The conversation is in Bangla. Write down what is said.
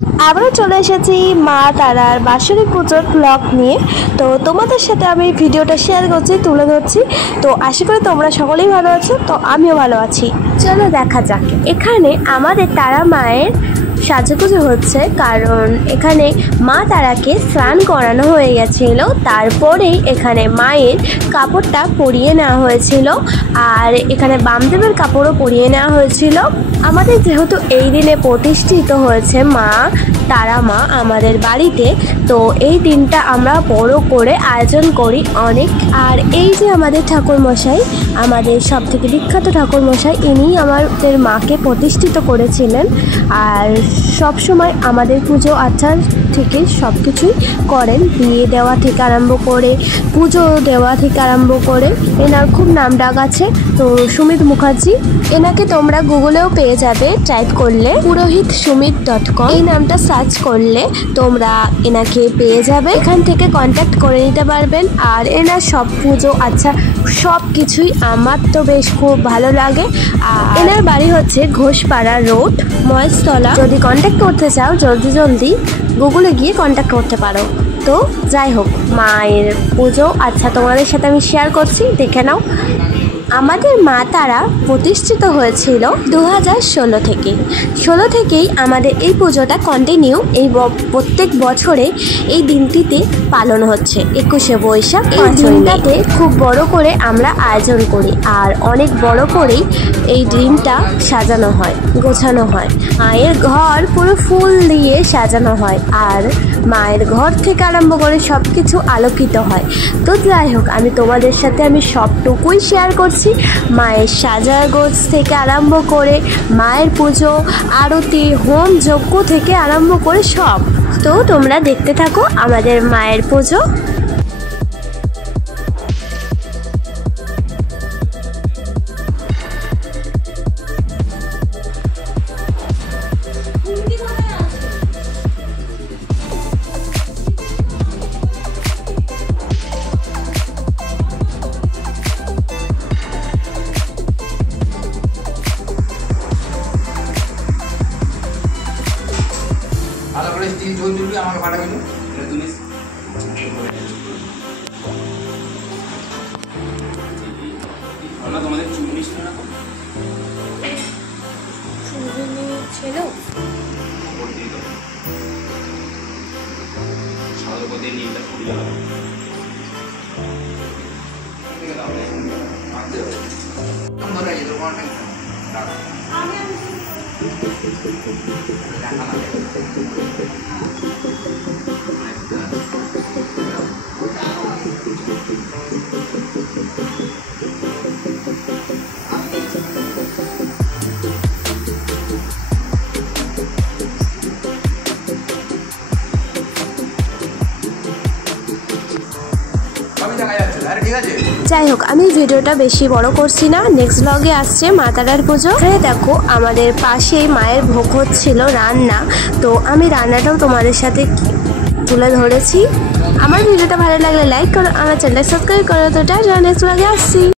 আবারও চলে এসেছি মা তারার বাৎসরিক পুজোর ব্লগ নিয়ে। তো তোমাদের সাথে আমি ভিডিওটা শেয়ার করছি, তুলে ধরছি। তো আশা করি তোমরা সকলেই ভালো আছো, তো আমিও ভালো আছি। চলো দেখা যাক। এখানে আমাদের তারা মায়ের সাজুগুজু হচ্ছে, কারণ এখানে মা তারাকে স্নান করানো হয়ে গেছিল। তারপরেই এখানে মায়ের কাপড়টা পরিয়ে নেওয়া হয়েছিল, আর এখানে বামদেবের কাপড়ও পরিয়ে নেওয়া হয়েছিল। আমাদের যেহেতু এই দিনে প্রতিষ্ঠিত হয়েছে মা তারা মা আমাদের বাড়িতে, তো এই দিনটা আমরা বড় করে আয়োজন করি অনেক। আর এই যে আমাদের ঠাকুরমশাই, আমাদের সব থেকে বিখ্যাত ঠাকুরমশাই, ইনি আমাদের মাকে প্রতিষ্ঠিত করেছিলেন। আর সব সময় আমাদের পুজো আচার থেকে সব কিছুই করেন, বিয়ে দেওয়া থেকে আরম্ভ করে, পুজো দেওয়া থেকে আরম্ভ করে। এনার খুব নাম ডাক আছে। তো সুমিত মুখার্জি, এনাকে তোমরা গুগলেও পেয়ে যাবে, টাইপ করলে purohitsumit.com এই নামটা সার্চ করলে তোমরা এনাকে পেয়ে যাবে। এখান থেকে কন্ট্যাক্ট করে নিতে পারবেন। আর এনার সব পুজো আচ্ছা সব কিছুই আমার তো বেশ খুব ভালো লাগে। আর এনার বাড়ি হচ্ছে ঘোষপাড়া রোড, মহেশতলা। যদি কন্ট্যাক্ট করতে চাও জলদি গুগলে গিয়ে কন্ট্যাক্ট করতে পারো। তো যাই হোক, মায়ের পুজো আচ্ছা তোমাদের সাথে আমি শেয়ার করছি, দেখে নাও। আমাদের মা তারা প্রতিষ্ঠিত হয়েছিল 2016 থেকে। 16 থেকেই আমাদের এই পুজোটা কন্টিনিউ এই প্রত্যেক বছরে এই দিনটিতে পালন হচ্ছে। 21শে বৈশাখ এই দিনটাতে খুব বড় করে আমরা আয়োজন করি, আর অনেক বড় করেই এই দিনটা সাজানো হয়, গোছানো হয়। মায়ের ঘর পুরো ফুল দিয়ে সাজানো হয়, আর মায়ের ঘর থেকে আরম্ভ করে সব কিছু আলোকিত হয়। তো যাই হোক, আমি তোমাদের সাথে আমি সবটুকুই শেয়ার করছি। মায়ের সাজাগোজ থেকে আরম্ভ করে মায়ের পুজো, আরতি, হোম যজ্ঞ থেকে আরম্ভ করে সব। তো তোমরা দেখতে থাকো আমাদের মায়ের পুজো। ভালো করে স্টিল ঝোল দিবি, আমাকে পাঠাবি না তুমি। তোমাদের চুমনি ছিল না? চুমনি ছিল সাধুপতি নীলটা খুলে যাবে। যাই হোক, আমি ভিডিওটা বেশি বড় করছি না, নেক্সট ব্লগে আসছে মা তারার পুজো। এখানে দেখো আমাদের পাশেই মায়ের ভোগ হচ্ছিল রান্না, তো আমি রান্নাটাও তোমাদের সাথে তুলে ধরেছি। আমার ভিডিওটা ভালো লাগলে লাইক করো, আমার চ্যানেলটা সাবস্ক্রাইব করো। তো টাটা, নেক্সট ব্লগে আসছি।